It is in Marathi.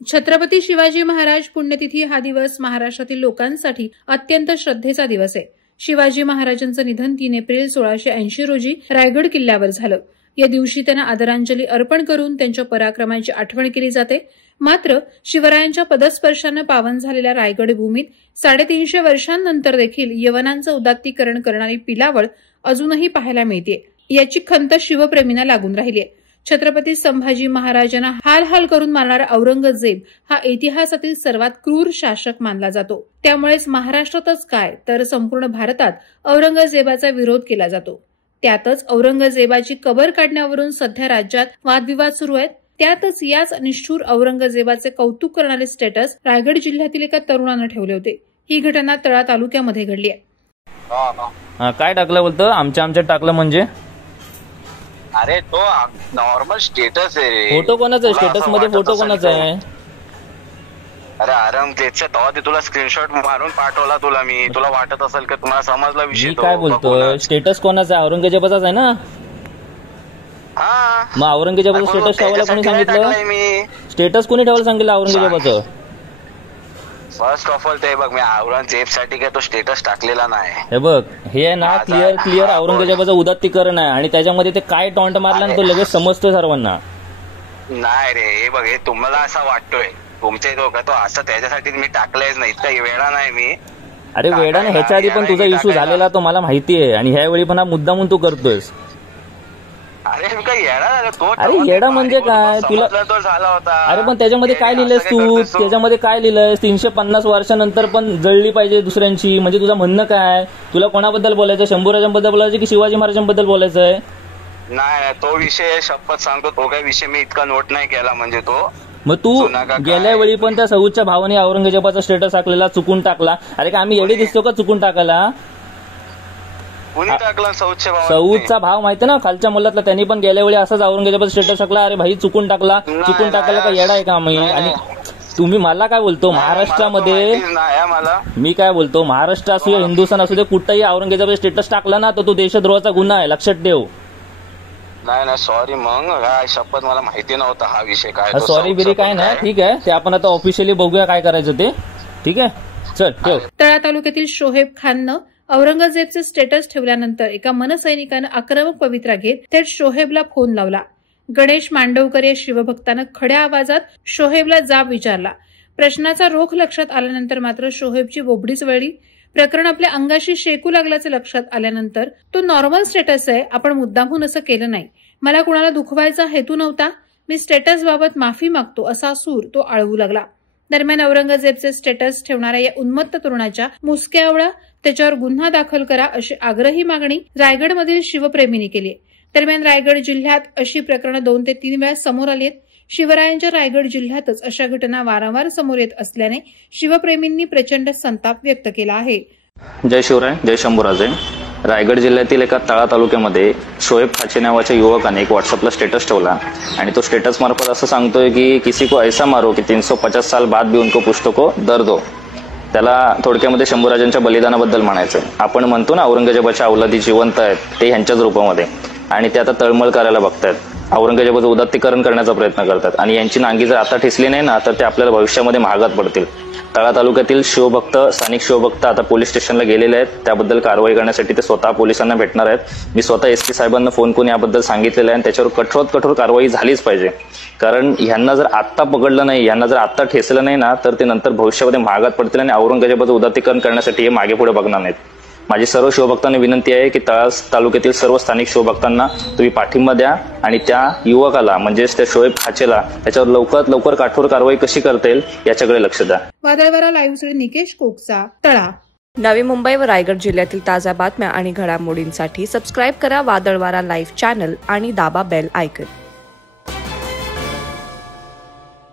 छत्रपती शिवाजी महाराज पुण्यतिथी हा दिवस महाराष्ट्रातील लोकांसाठी अत्यंत श्रद्धेचा दिवस आहे। शिवाजी महाराजांचं निधन 3 एप्रिल 1680 रोजी रायगड किल्ल्यावर झालं। या दिवशी त्यांना आदरांजली अर्पण करून त्यांच्या पराक्रमाची आठवण केली जाते। मात्र शिवरायांच्या पदस्पर्शाने पावन झालेल्या रायगड भूमीत 350 वर्षांनंतर देखील यवनांचं उदात्तीकरण करणारी पिलावळ अजूनही पाहायला मिळते। याची खंत शिवप्रेमींना लागून राहिली आहे। छत्रपती संभाजी महाराजांना हाल हाल करून मारणारा औरंगजेब हा इतिहासातील सर्वात क्रूर शासक मानला जातो। त्यामुळेच महाराष्ट्रातच काय तर संपूर्ण भारतात औरंगजेबाचा विरोध केला जातो। त्यातच औरंगजेबाची कबर काढण्यावरून सध्या राज्यात वादविवाद सुरू आहेत। त्यातच याच निष्ठुर औरंगजेबाचे कौतुक करणारे स्टेटस रायगड जिल्ह्यातील एका तरुणाने ठेवले होते। ही घटना तळा तालुक्यामध्ये घडली आहे। काय टाकलं बोलतं आमच्या टाकलं म्हणजे? अरे तो नॉर्मल स्टेटस आहे। फोटो कोणाचा आहे? स्टेटस मध्ये फोटो कोणाचा आहे? अरे औरंगजेबचा तेव्हा ते तुला स्क्रीनशॉट मारून पाठवला तुला मी। तुला वाटत असेल की तुम्हाला समजला विषय? मी काय बोलतोय, स्टेटस कोणाचा आहे? औरंगजेबाचाच आहे ना? हा, मग औरंगजेबाचं स्टेटस ठेवायला कोणी सांगितलं? स्टेटस कोणी ठेवायला सांगितलं औरंगजेबाचं? फर्स्ट ऑफ ऑल ते बघ, मी औरंगजेबसाठी काय तो स्टेटस टाकलेला नाही। हे बघ, हे ना क्लिअर औरंगजेबाचं उदात्तीकरण आहे आणि त्याच्यामध्ये ते काय टॉन्ट मारला ना तो लगेच समजतोय सर्वांना। नाही रे, हे बघ, हे तुम्हाला असं वाटतोय तुमच्या इथं तो असं त्याच्यासाठी मी टाकलंयच नाही। इतका वेळा नाही मी। अरे वेळा नाही, ह्याच्या आधी पण तुझा इश्यू झालेला तो मला माहिती आहे आणि ह्यावेळी पण हा मुद्दामून तू करतोयस। अरे काय येडा तो? अरे येडा म्हणजे काय तुला? तो झाला होता। अरे पण त्याच्यामध्ये काय लिहिलंयस तू? त्याच्यामध्ये काय लिहिलंयस? 350 वर्षानंतर पण जळली पाहिजे दुसऱ्यांची, म्हणजे तुझं म्हणणं काय? तुला कोणाबद्दल बोलायचं? शंभूराजांबद्दल बोलायचं की शिवाजी महाराजांबद्दल बोलायचंय? नाही, तो विषय शपथ सांगतो, तो काही विषय मी इतका नोट नाही केला। म्हणजे तो मग तू गेल्या वेळी पण त्या सऊदच्या भावाने औरंगजेबाचा स्टेटस टाकलेला, चुकून टाकला। अरे का आम्ही येडे दिसतो का चुकून टाकायला? कोणी टाकला? सऊदचा भाव माहिती ना, खालच्या मुलातला, त्यांनी पण गेल्या वेळी असाच औरंगजेबाचा स्टेटस टाकला। अरे भाई चुकून टाकला का येडा आहे का आम्ही? आणि तुम्ही मला काय बोलतो, महाराष्ट्रामध्ये मी काय बोलतो, महाराष्ट्र असू या हिंदुस्थान असू दे, कुठंही औरंगजेबाचा स्टेटस टाकला ना तर तो देशद्रोहाचा गुन्हा आहे, लक्षात ठेव। नाही सॉरी, मग शपथ मला माहिती नव्हता हा विषय काय। सॉरी बिरी काय नाही, ठीक आहे, ते आपण आता ऑफिशियली बघूया काय करायचं ते, ठीक आहे, चल ठेव। तळा तालुक्यातील शोहेब खाननं औरंगजेबचे स्टेटस ठेवल्यानंतर एका मनसैनिकानं आक्रमक पवित्रा घेत थेट शोहेबला फोन लावला। गणेश मांडवकर या शिवभक्तानं खड्या आवाजात शोहेबला जाब विचारला। प्रश्नाचा रोख लक्षात आल्यानंतर मात्र शोहेबची बोबडीच वळली। प्रकरण आपल्या अंगाशी शेकू लागल्याचे लक्षात आल्यानंतर तो नॉर्मल स्टेटस आहे, आपण मुद्दामहून असं केलं नाही, मला कुणाला दुखवायचा हेतू नव्हता, मी स्टेटस बाबत माफी मागतो असा सूर तो आळवू लागला। दरम्यान औरंगजेबचे स्टेटस ठेवणाऱ्या या उन्मत्त तरुणाच्या मुसक्यावळा त्याच्यावर गुन्हा दाखल करा अशी आग्रही मागणी रायगडमधील शिवप्रेमींनी केली। दरम्यान रायगड जिल्ह्यात अशी प्रकरणं 2 ते 3 वेळा समोर आली आहेत। शिवरायांच्या रायगड जिल्ह्यातच अशा घटना वारंवार समोर येत असल्याने शिवप्रेमींनी प्रचंड संताप व्यक्त केला आहे। जय शिवराय, जय शंभूराजे। रायगड जिल्ह्यातील एका तळा तालुक्यामध्ये शोएब खाचे नावाच्या युवकाने एक व्हॉट्सअपला स्टेटस ठेवला आणि तो स्टेटस मार्फत असं सांगतोय की किसी को ऐसा मारो की 350 साल बाद भी उनको पुश्तों को दर्द हो। त्याला थोडक्यामध्ये शंभूराजांच्या बलिदानाबद्दल म्हणायचं। आपण म्हणतो ना औरंगजेबाच्या अवलादी जिवंत आहेत, ते ह्यांच्याच रूपामध्ये, आणि ते आता तळमळ करायला बघतायत, औरंगजेबाचं उदात्तीकरण करण्याचा प्रयत्न करतात आणि यांची नांगी जर आता ठेचली नाही ना तर ते आपल्याला भविष्यामध्ये महागात पडतील। तळा तालुक्यातील शिवभक्त, स्थानिक शिवभक्त आता पोलीस स्टेशनला गेलेले आहेत, त्याबद्दल कारवाई करण्यासाठी ते स्वतः पोलिसांना भेटणार आहेत। मी स्वतः एसपी साहेबांना फोन करून याबद्दल सांगितलेलं आहे आणि त्याच्यावर कठोर कारवाई झालीच पाहिजे, कारण ह्यांना जर आत्ता पकडलं नाही, ह्यांना जर आत्ता ठेचलं नाही ना तर ते नंतर भविष्यामध्ये महागात पडतील आणि औरंगजेबाचं उदात्तीकरण करण्यासाठी हे मागे पुढे बघणार नाहीत। माझी सर्व शिवभक्तांना विनंती आहे की तळा तालुक्यातील सर्व स्थानिक शिवभक्तांना तुम्ही पाठिंबा द्या आणि त्या युवकाला म्हणजेच त्या शोएब खाचेला त्याच्यावर लवकरात लवकर कठोर कारवाई कशी करता येईल याच्याकडे लक्ष द्या। वादळवारा लाईव्हसाठी निकेश कोकचा, तळा। नवी मुंबई व रायगड जिल्ह्यातील ताज्या बातम्या आणि घडामोडींसाठी सबस्क्राईब करा वादळवारा लाईव्ह चॅनल आणि दाबा बेल आयकॉन।